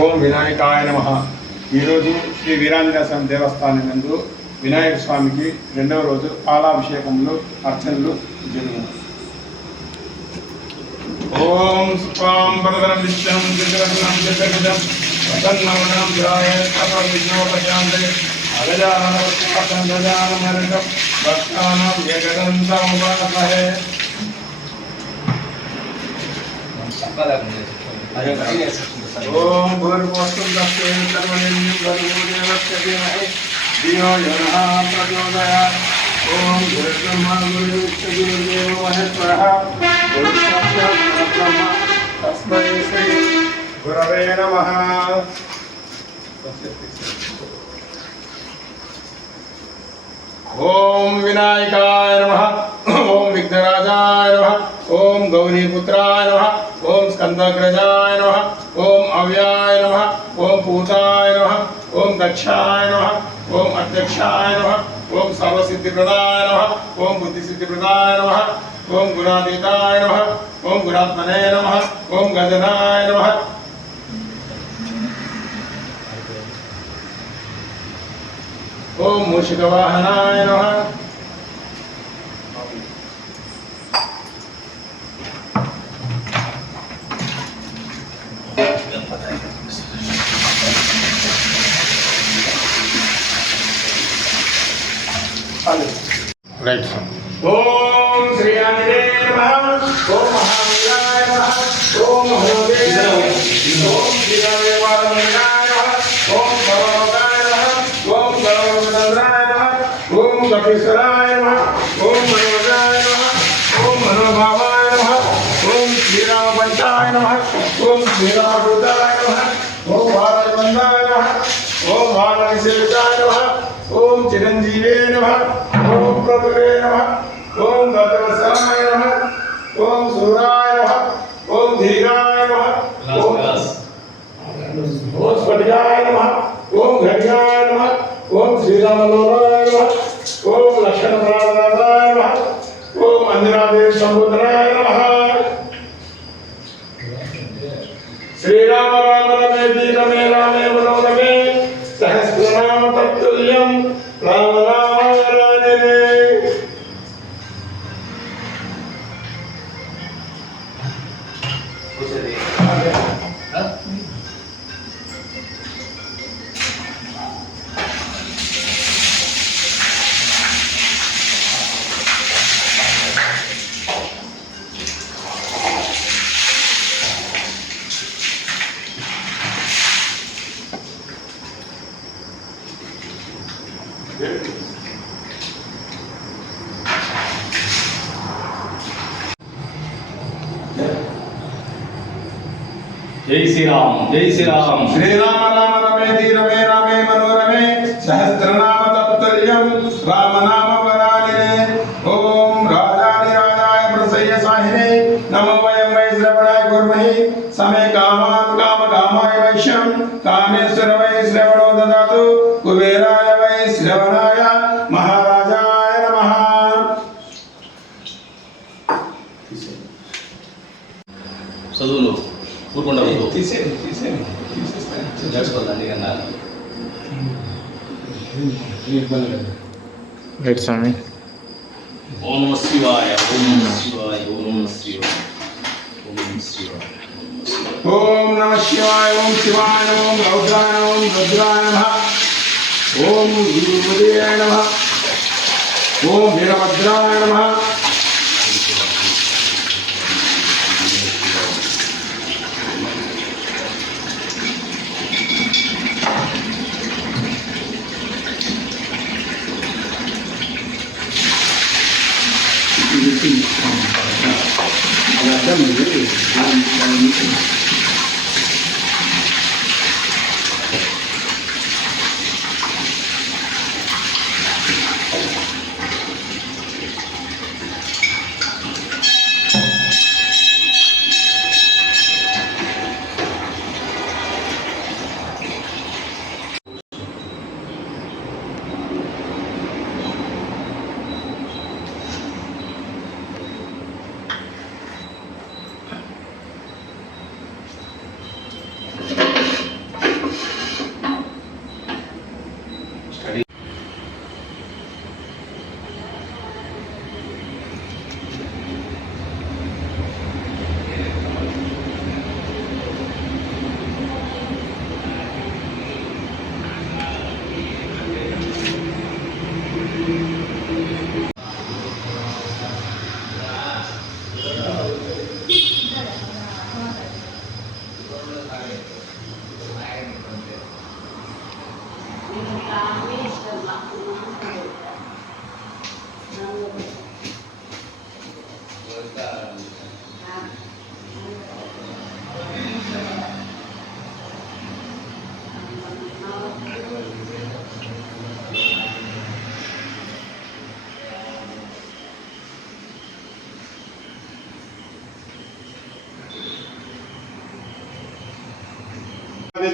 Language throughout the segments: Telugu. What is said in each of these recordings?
ఓం వినాయకాయ నమః. ఈరోజు శ్రీ వీరాంజనేయ స్వామి దేవస్థానం నందు వినాయక స్వామికి రెండవ రోజు పాలాభిషేకములు అర్చనలు జరిగాయి. ఓం స్వాం భగవన్ విష్ణుం దివ్యరత్నం దివ్యగజం ప్రసన్నవదనం ధ్యాయేత్ సర్వవిఘ్నోపశాంతయే అగజానన గజాననం భక్తానాం ఏకదంతం ఉపాసమహే. ఓం భూర్భువస్సుం తస్మైం సర్వనిర్మిం భర్గో దేవస్య ధీమహి ధియో యో నః ప్రచోదయాత్. ఓం గురుర్బ్రహ్మా గురుర్విష్ణుః గురుర్దేవో మహేశ్వరః గురుసాక్షాత్ పరబ్రహ్మ తస్మై శ్రీ గురవే నమః. ఓం వినాయకాయ నమః. ఓం విఘ్నరాజాయ నమః. ఓం గౌరీపుత్రాయ నమః. ఓం స్కందగ్రజాయ నమః. ఓం అవ్యాయ నమః. ఓం పూతాయ నమః. ఓం దక్షాయ నమః. ఓం అధ్యక్షాయ నమః. ఓం సర్వసిద్ధిప్రదాయ నమః. ఓం బుద్ధిసిద్ధిప్రదాయ నమః. ఓం గుణాతీతాయ నమః. ఓం గుణాత్మనే నమః. ఓం గజనాయ నమః. ఓం మూషికవాహనాయ నమః. రైట్. ఓం శ్రీ ఆంజనేయ నమః. ఓం మహావీరాయ నమః. ఓం మహోదయాయ నమః. ఓం శ్రీరామదేవాయ నమః. ఓం సర్వలోకాయ నమః. ఓం సర్వలోకచంద్రాయ నమః. ఓం కపీశ్వరాయ నమః. ఓం మనోజాయ నమః. ఓం మనోభావాయ నమః. ఓం శ్రీరామపంచాయ నమః. ఓం శ్రీరామదూతాయ నమః. ఓం వారవందాయ నమః. ఓం వానరసేవితాయ నమః. ఓం చిరంజీవే నమః. ఓం ప్రభువే నమః. ఓం గతవత్సలాయ నమః. ఓం సూరాయ నమః. ఓం ధీరాయ నమః. ఓం స్ఫటికాయ నమః. ఓం ఘటికాయ నమః. ఓం శ్రీరామలోలాయ నమః. ఓం లక్ష్మణప్రాణనాథాయ నమః. ఓం అంజనాదేవి సంబుధనాయ నమః. శ్రీరామ రామ రమే రమే రామే మనోరమే సహస్రనామ తత్తుల్యం రామనామాయణే. జై శ్రీరామ్ జై శ్రీరామ్. శ్రీరామ రామ రమే రమే రామే మనోరమే సహస్రనామ తత్తుల్యం రామనామ వరానినే. ఓం రాజాని రాజాయ ప్రసయ్య సాహినే నమో వయం వై శ్రవణాయ కుర్మహి సమే కామాన్ కామ కామాయ వైశ్యం కామేశ్వర వై శ్రవణో దదాతు కుబేరాయ వై శ్రవణాయ మహారాజాయ నమః. చదువులు ఊరుకుండా తీసేస్తాను. నేర్చుకోవాలి కన్నా. రైట్ స్వామి. ఓం నమః శివాయ ఓం నమః శివాయ ఓం నమః శివాయ ఓం నమః శివాయ. ఓం నమః శివాయ. ఓం శివాయ. ఓం రౌద్రాయ. ఓం రుద్రాయ నమః. ఓం వీరభద్రాయ నమః. ఓం వీరభద్రాయ నమః.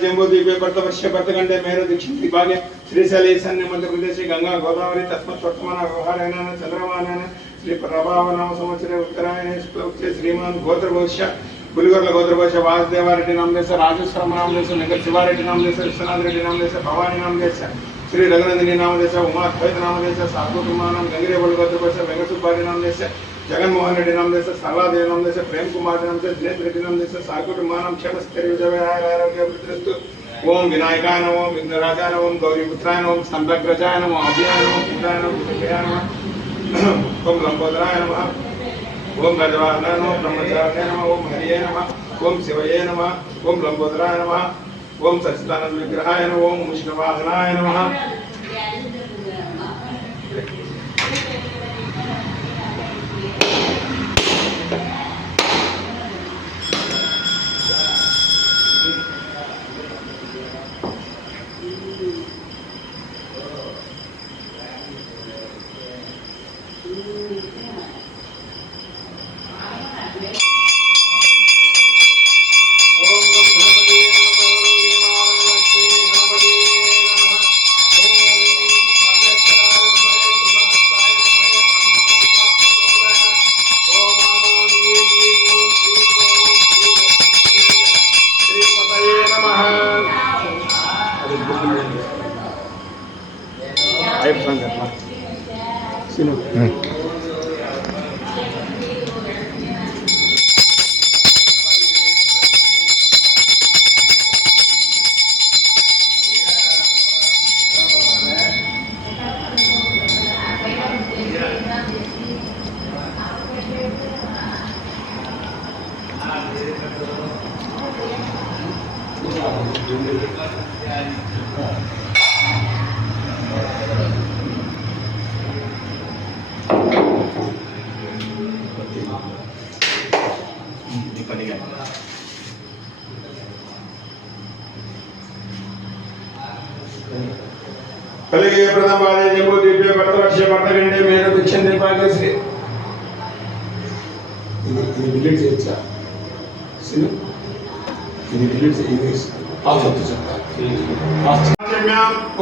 जम्बूद्वीपे भरतवर्षे भरतखंडे मेरु दक्षिण विभागे श्रीशैल ईशान्य मध्य प्रदेशे गंगा गोदावरी तस्मत् वर्तमान व्यवहारेण चंद्रमानेन श्री प्रभावनाम संवत्सरे उत्तरायणे शुक्लपक्षे श्रीमान गोत्रवैश्य पुलिगोर्ల गोत्रवैश्य वासुदेवारेड्डी नामदेश राजेश्वरम नामदेश नगर शिवारेड्डी नामदेश विश्वनाथ रेड्डी नामदेश भवानी नामदेश श्री रघुनंदिनी नामदेश उमाद्वैत नामदेश साधुकुमारम गंगरेबल गोत्रवैश्य वेंकटसुब्बारेड्डी नामदेश जगन्मोहन रेड्डी नामदेश सरलादेवी नामदेश प्रेम कुमार नामदेश दिनेश रेड्डी नामदेश साकुटुंबानां क्षेमस्थैर्य विजय आरोग्य वृद्धिरस्तु ओम विनायकाय नमः ओम विघ्नराजाय नमः ओम गौरीपुत्राय नमः ओम संतग्रजाय नमः अभयाय नमः पूजाय नमः सुखयाय नमः ओम लंबोदराय नमः ओम गजवाहनाय नमः ब्रह्मचार्याय नमः ओम हरिये नमः ओम शिवये नमः ओम लंबोदराय नमः ओम सच्चिदानंद विग्रहाय नमः ओम विष्णुवाहनाय नमः कलिगे प्रथम बारे जम्बूद्वीपे भरतवर्षे भरतखंडे मेरु दक्षिण विभागे श्री ఇది డిలీట్ చేయొచ్చా సిను ఇది డిలీట్ చేయండి ఆఫ్ అవుతుంది చెప్తా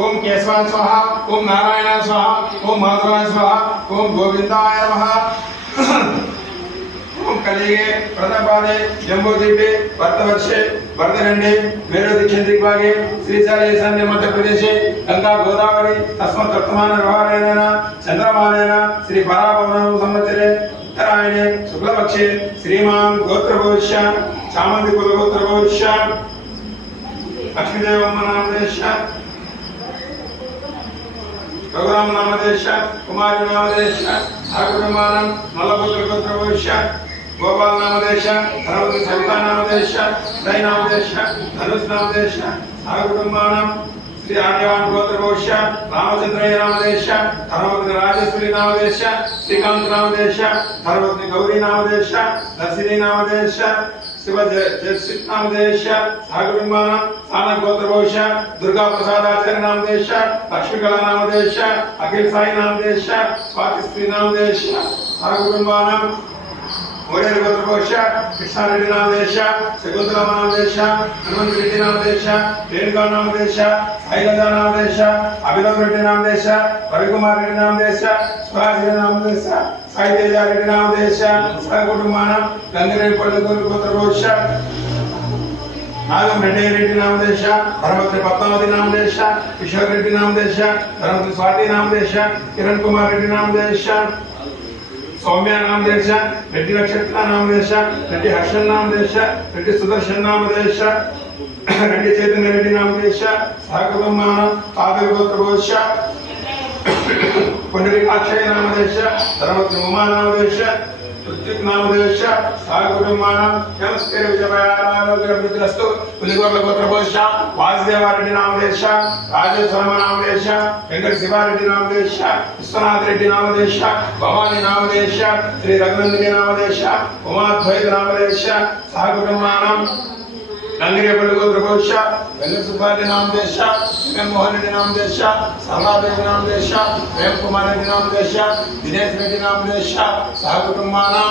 ఓం కేశవాయ స్వాహ ఓం నారాయణాయ స్వాహ ఓం మాధవాయ స్వాహ ఓం గోవిందాయ నమః ओम कलिगे प्रथमपादे जम्बूद्वीपे भरतवर्षे भरतखंडे मेरु दक्षिण दिग्भागे श्रीशैल ईशान्य मध्य प्रदेशे गंगा गोदावरी तस्मत् वर्तमान व्यवहारेण चंद्रमानेन श्री पराभवनाम संवत्सरे उत्तरायणे शुक्लपक्षे श्रीमान गोत्रवैश्य चामंदी कुल गोत्रवैश्य लक्ष्मीदेवम्म नामदेश रघुराम नामदेश कुमारी नामदेश आकुटुंबानां मल्लपुत्र गोत्रवैश्य गोपाल नामदेश धनवती सविता नामदेश दय नामदेश धनुष नामदेश आकुटुंबानां श्री आर्यवान गोत्रवैश्य रामचंद्रय नामदेश धनवती राजेश्वरी नामदेश श्रीकांत नामदेश धनवती गौरी नामदेश दर्शिनी नामदेश शिव जयसित नामदेश आकुटुंबानां सानक गोत्रवैश्य दुर्गा प्रसादाचार्य नामदेश लक्ष्मीकला नामदेश अखिल साई नामदेश स्वातिश्री नामदेश आकुटुंबानां मोरेर गोत्रवैश्य कृष्णारेड्डी नामदेश शकुंतला नामदेश हनुमंत रेड्डी नामदेश रेणुका नामदेश साईलता नामदेश अभिनव रेड्डी नामदेश रविकुमार रेड्डी नामदेश स्वराज रेड्डी नामदेश साई तेजा रेड्डी नामदेश सहकुटुंबानां गंगरेपल्ली गोत्रवैश्य नागम रेड्डी नामदेश धर्मवती पद्मावती नामदेश किशोर रेड्डी नामदेश धर्मवती स्वाति नामदेश किरण कुमार रेड्डी नामदेश सौम्या नामदेश रेड्डी नक्षत्र नामदेश रेड्डी हर्षन नामदेश रेड्डी सुदर्शन नामदेश रेड्डी चैतन्य रेड्डी नामदेश सहकुटुंबानां ताबेर गोत्रवैश्य पुंडरीकाक्षय नामदेश धर्मवती उमा नामदेश ऋत्विक नामदेश सहकुटुंबानां क्षेमस्थैर्य विजय आरोग्य वृद्धिरस्तु पुलिगोर्ల गोत्रवैश्य वासुदेवारेड्डी नामदेश राजेश्वरम नामदेश वेंकट शिवारेड्डी नामदेश विश्वनाथ रेड्डी नामदेश भवानी नामदेश श्री रघुनंदिनी नामदेश उमाद्वैत नामदेश सहकुटुंबानां गंगरेबल गोत्रवैश्य वेंकटसुब्बारेड्डी नामदेश जगन्मोहन रेड्डी नामदेश सरलादेवी नामदेश प्रेम कुमार रेड्डी नामदेश दिनेश रेड्डी नामदेश सहकुटुंबानां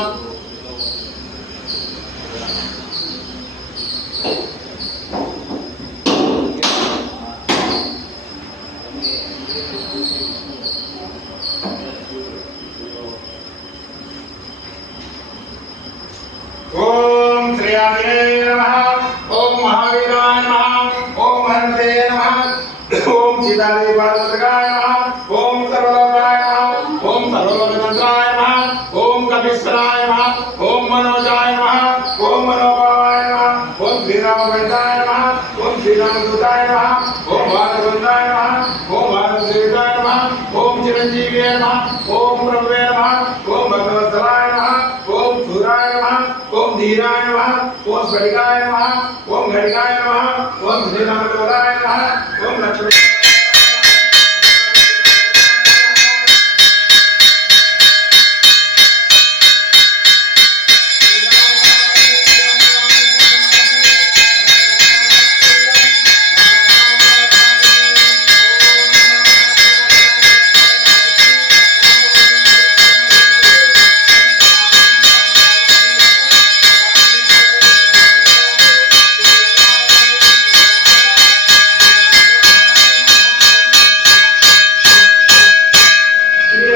श्री आंजनेय नमः। ओम महावीराय नमः। ओम हनुमते नमः। ओम सीतादेवी पार्वतीगाय नमः। ओम सर्वलोकाय नमः। ओम सर्वलोकतंत्राय नमः। ओम कपीश्वराय नमः। ओम मनोजाय नमः। ओम मनोभावाय नमः। ओम श्रीरामभद्राय नमः। ओम श्रीरामदूताय नमः। ओम भारतवंदाय नमः। ओम भारतदेवताय नमः। ओम चिरंजीवी नमः। ओम प्रभवे नमः। ओम भगवत्सलाय नमः। ओम सूराय नमः। ओम धीराय नमः। ओम स्फटिकाय नमः। ओम घटिकाय नमः। ओम श्रीरामदेवताय नमः। ओम लक्ष्मी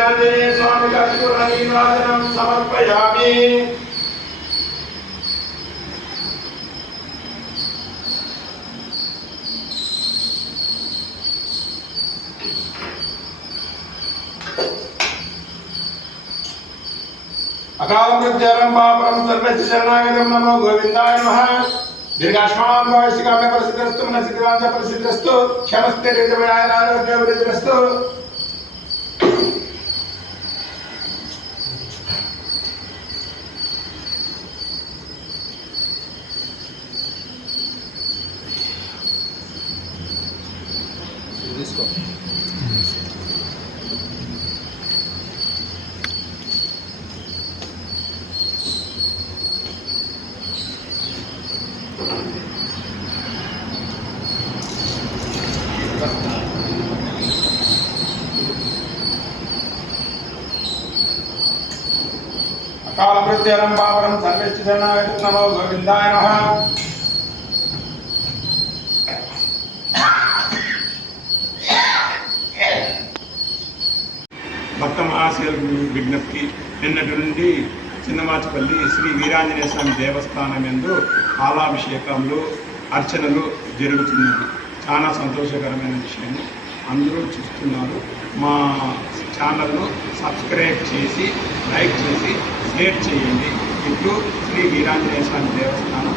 आंजनेय स्वामी का नीराजनम समर्पयामि। अकाल मृत्युरं पापरं सर्वस्य शरणागतं नमो गोविंदाय नमः। दीर्घायुष्मान भव शिकाम्य प्रसिद्धिरस्तु मनसिद्धिवांच प्रसिद्धिरस्तु क्षमस्ते हृदयाय आरोग्य वृद्धिरस्तु। अकाल मृत्युरं पापरं सर्वस्य शरणागतं नमो गोविंदाय नमः। భక్త మహాశయుల విజ్ఞప్తి నిన్నటి నుండి చిన్నమాచపల్లి శ్రీ వీరాంజనేయ స్వామి దేవస్థానం యందు పాలాభిషేకములు అర్చనలు జరుగుతున్నది. చాలా సంతోషకరమైన విషయం. అందరూ చూస్తున్నారు. మా ఛానల్ను సబ్స్క్రైబ్ చేసి లైక్ చేసి షేర్ చేయండి. ఇట్లు శ్రీ వీరాంజనేయ స్వామి దేవస్థానం